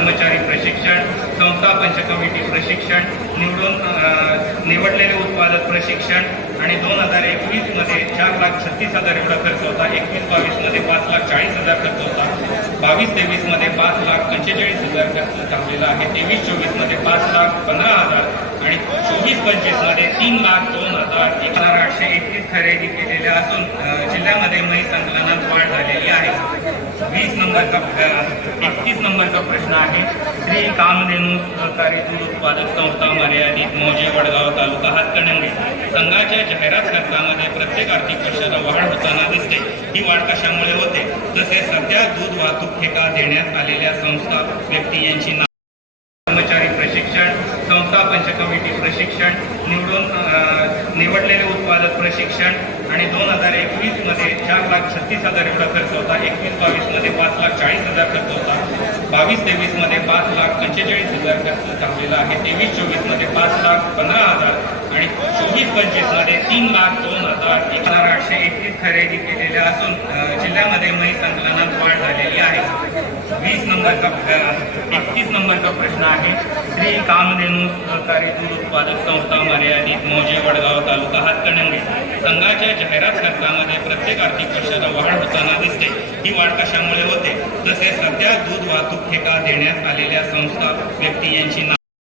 कर्मचारी प्रशिक्षण संस्था पंच कमिटी प्रशिक्षण निवडून निवडलेले उत्पादक प्रशिक्षण आणि दोन हजार एकवीसमध्ये चार लाख छत्तीस हजार एवढा खर्च होता. एकवीस बावीसमध्ये पाच लाख चाळीस हजार खर्च होता. बावीस तेवीसमध्ये पाच लाख पंचेचाळीस हजार खर्च चाललेला आहे. तेवीस चोवीसमध्ये पाच लाख पंधरा हजार आणि चोवीस पंचवीसमध्ये तीन लाख दोन हजार एक हजार आठशे एकवीस खरेदी केलेल्या असून जिल्ह्यामध्ये म्हैस संकलनात वाढ झालेली आहे. वीस नंबरचा एकतीस प्रश्न आहे. श्री कामधेनू सहकारी दूध उत्पादक संस्था मर्यादित मौजे वडगाव तालुका हातकणंगे. संघाच्या जाहिरात खर्चामध्ये प्रत्येक आर्थिक वर्षाला वाढ होताना दिसते. ही वाढ कशामुळे होते? तसेच सध्या दूध वाहतूक ठेका देण्यात आलेल्या संस्था व्यक्ती यांची नाव कर्मचारी प्रशिक्षण संस्था पंच कमिटी प्रशिक्षण निवडून निवडलेले उत्पादक प्रशिक्षण आणि दोन हजार एकवीसमध्ये चार लाख छत्तीस हजार एवढा खर्च होता. एकवीस बावीसमध्ये पाच लाख चाळीस हजार खर्च होता. बावीस तेवीसमध्ये पाच लाख पंचेचाळीस हजार खर्च चाललेला आहे. तेवीस चोवीसमध्ये पाच लाख पंधरा हजार आणि चोवीस पंचवीसमध्ये तीन लाख दोन हजार एक हजार आठशे एकतीस खरेदी केलेल्या असून जिल्ह्यामध्ये मही संकलनात वाढ झालेली आहे. वीस नंबरचा एकतीस नंबरचा प्रश्न आहे. श्री कामधेनू सहकारी दूध उत्पादक संस्था मर्यादित मौजे वडगाव तालुका हातकणंगे. संघाच्या जाहिरात खर्चामध्ये प्रत्येक आर्थिक वर्षाला वाढ होताना दिसते. ही वाढ कशामुळे होते? तसेच सध्या दूध वाहतूक ठेका देण्यात आलेल्या संस्था व्यक्ती यांची